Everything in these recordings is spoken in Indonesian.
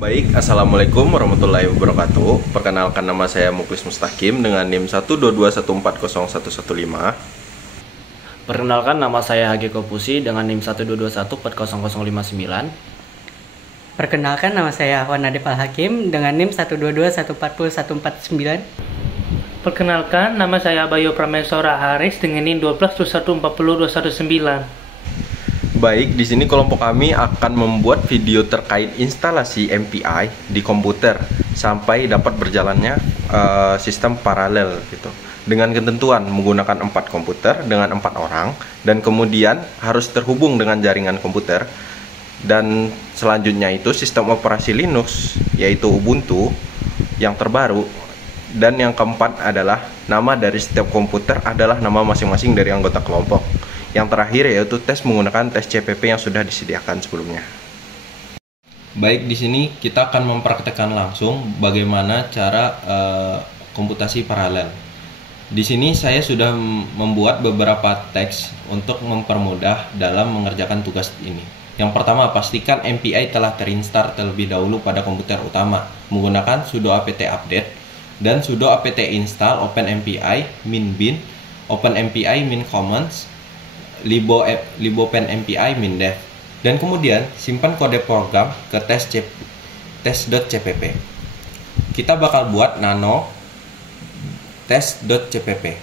Baik, Assalamualaikum warahmatullahi wabarakatuh. Perkenalkan, nama saya Muklis Mustaqim dengan NIM 122140115. Perkenalkan, nama saya Hage Kopusi dengan NIM 122140059. Perkenalkan, nama saya Ahwan Nadif Al-Hakim dengan NIM 122140149. Perkenalkan, nama saya Bayu Prameswara Haris dengan NIM 122140219. Baik, di sini kelompok kami akan membuat video terkait instalasi MPI di komputer sampai dapat berjalannya sistem paralel gitu. Dengan ketentuan menggunakan 4 komputer dengan 4 orang dan kemudian harus terhubung dengan jaringan komputer. Dan selanjutnya itu sistem operasi Linux yaitu Ubuntu yang terbaru. Dan yang keempat adalah nama dari setiap komputer adalah nama masing-masing dari anggota kelompok. Yang terakhir yaitu tes menggunakan tes CPP yang sudah disediakan sebelumnya. Baik, di sini kita akan mempraktekkan langsung bagaimana cara komputasi paralel. Di sini saya sudah membuat beberapa teks untuk mempermudah dalam mengerjakan tugas ini. Yang pertama, pastikan MPI telah terinstall terlebih dahulu pada komputer utama menggunakan sudo apt update dan sudo apt install openMPI min-bin, openMPI min-commons, libopenMPI min-dev, dan kemudian simpan kode program ke tes.cpp. Kita bakal buat nano tes.cpp.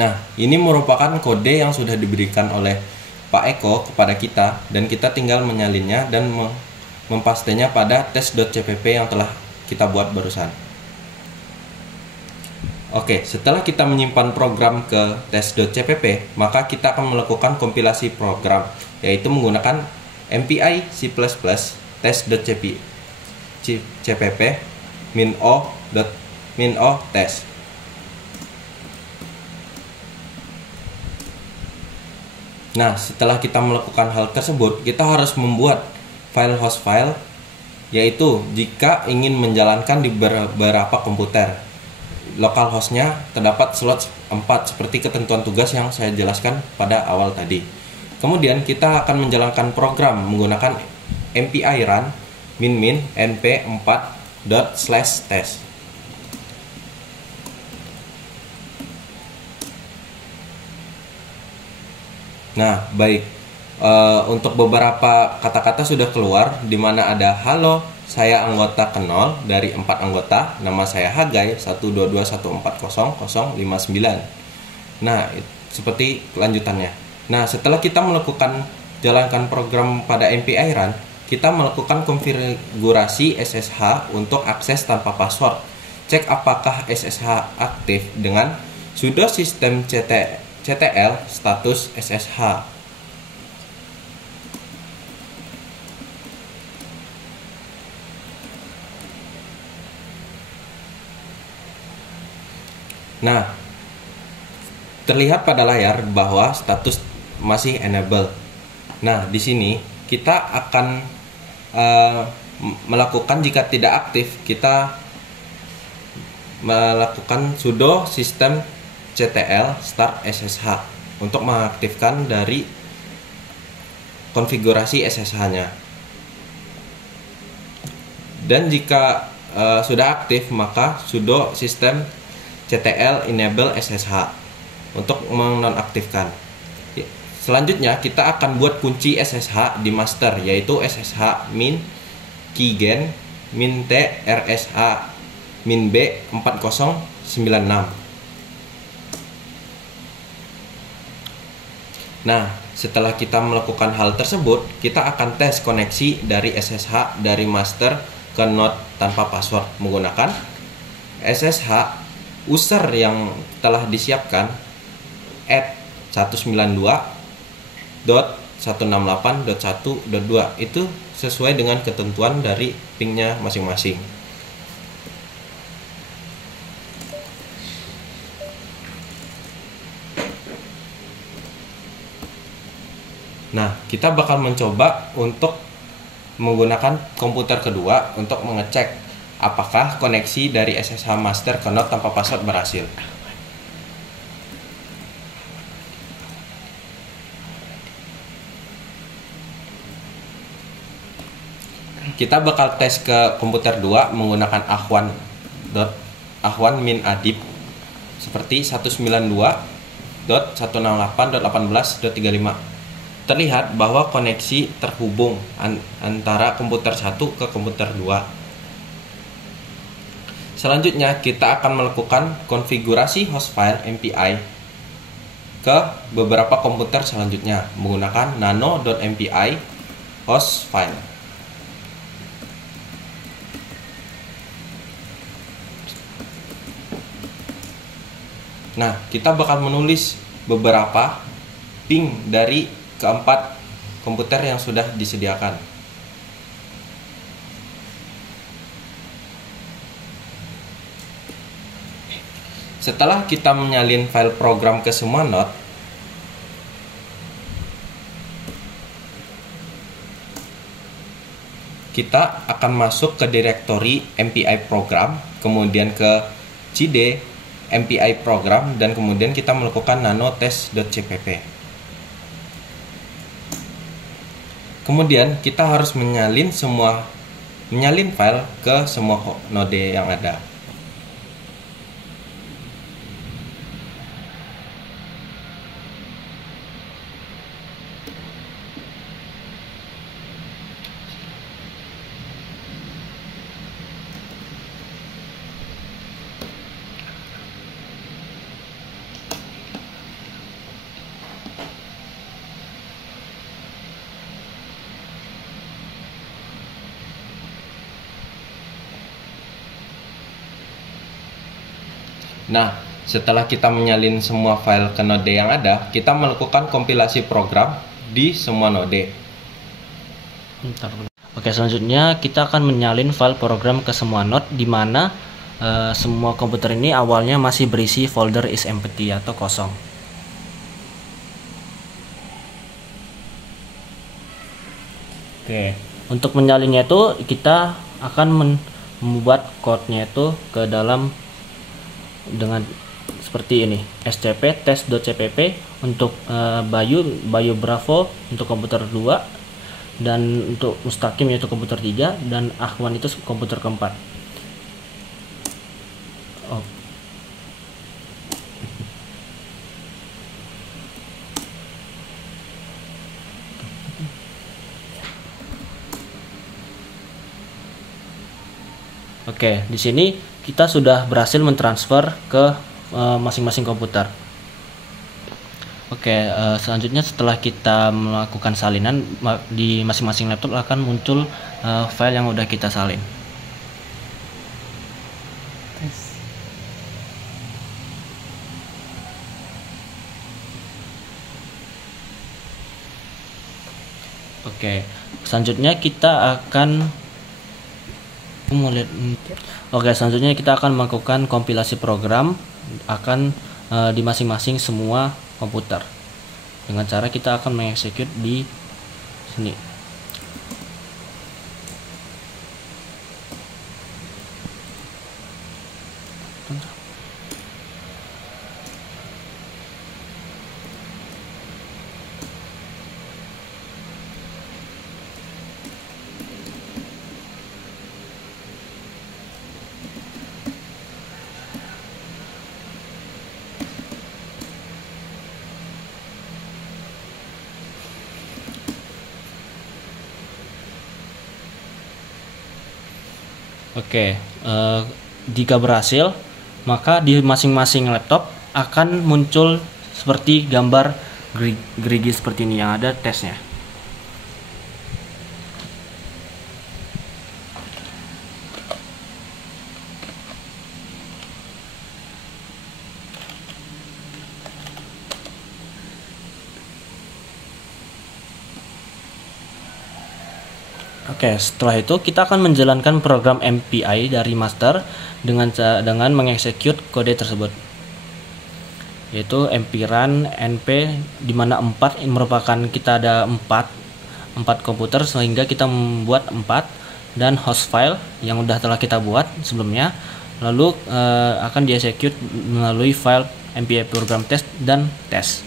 Nah, ini merupakan kode yang sudah diberikan oleh Pak Eko kepada kita, dan kita tinggal menyalinnya dan mempastenya pada tes.cpp yang telah kita buat barusan. Oke, setelah kita menyimpan program ke tes.cpp, maka kita akan melakukan kompilasi program, yaitu menggunakan MPI C++ tes.cpp min-o tes. Nah, setelah kita melakukan hal tersebut, kita harus membuat file host file, yaitu jika ingin menjalankan di beberapa komputer. Lokal hostnya terdapat slot 4 seperti ketentuan tugas yang saya jelaskan pada awal tadi. Kemudian kita akan menjalankan program menggunakan MPI run min np4./test. Nah, baik. Untuk beberapa kata-kata sudah keluar, di mana ada halo, saya anggota ke-0 dari 4 anggota, nama saya Hagai 122140059. Nah, seperti kelanjutannya. Nah, setelah kita melakukan jalankan program pada MPI run, kita melakukan konfigurasi SSH untuk akses tanpa password. Cek apakah SSH aktif dengan sudo system ctl status SSH. Nah, terlihat pada layar bahwa status masih enable. Nah, di sini kita akan melakukan, jika tidak aktif, kita melakukan sudo system ctl start SSH untuk mengaktifkan dari konfigurasi SSH-nya. Dan jika sudah aktif, maka sudo system ctl enable SSH untuk menonaktifkan. Selanjutnya kita akan buat kunci SSH di master, yaitu SSH min keygen min t rsh min b 4096. Nah, setelah kita melakukan hal tersebut, kita akan tes koneksi dari SSH dari master ke node tanpa password menggunakan SSH user yang telah disiapkan @192.168.1.2 itu sesuai dengan ketentuan dari pingnya masing-masing. Nah, kita bakal mencoba untuk menggunakan komputer kedua untuk mengecek apakah koneksi dari SSH master ke node tanpa password berhasil. kita bakal tes ke komputer 2 menggunakan ahwan min adib seperti 192.168.18.35. Terlihat bahwa koneksi terhubung antara komputer 1 ke komputer 2. Selanjutnya kita akan melakukan konfigurasi host file MPI ke beberapa komputer selanjutnya menggunakan nano.mpi host file. Nah, kita bakal menulis beberapa ping dari keempat komputer yang sudah disediakan. Setelah kita menyalin file program ke semua node, kita akan masuk ke direktori MPI program, kemudian ke cd MPI program, dan kemudian kita melakukan nano-test.cpp. Kemudian kita harus menyalin file ke semua node yang ada. Nah, setelah kita menyalin semua file ke node yang ada, kita melakukan kompilasi program di semua node. Oke, selanjutnya kita akan menyalin file program ke semua node, di mana semua komputer ini awalnya masih berisi folder is empty atau kosong. Oke, untuk menyalinnya itu kita akan membuat code-nya itu ke dalam dengan seperti ini, scp test.cpp untuk Bayu Bravo untuk komputer 2, dan untuk Mustaqim yaitu komputer 3, dan Ahwan itu komputer keempat. Oke, di sini kita sudah berhasil mentransfer ke masing-masing komputer. Oke, selanjutnya setelah kita melakukan salinan di masing-masing laptop akan muncul file yang udah kita salin. Oke, selanjutnya kita akan selanjutnya kita akan melakukan kompilasi program di masing-masing semua komputer dengan cara kita akan mengeksekut di sini. Oke, jika berhasil, maka di masing-masing laptop akan muncul seperti gambar gerigi seperti ini yang ada tesnya. Oke, setelah itu kita akan menjalankan program MPI dari master dengan mengeksekut kode tersebut, yaitu mprun np, di mana 4 merupakan kita ada 4 komputer sehingga kita membuat 4, dan host file yang telah kita buat sebelumnya, lalu akan dieksekut melalui file MPI program test dan tes.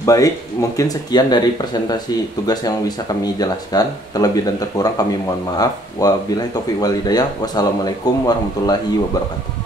Baik, mungkin sekian dari presentasi tugas yang bisa kami jelaskan. Terlebih dan terkurang kami mohon maaf. Wabillahi taufiq wal hidayah. Wassalamualaikum warahmatullahi wabarakatuh.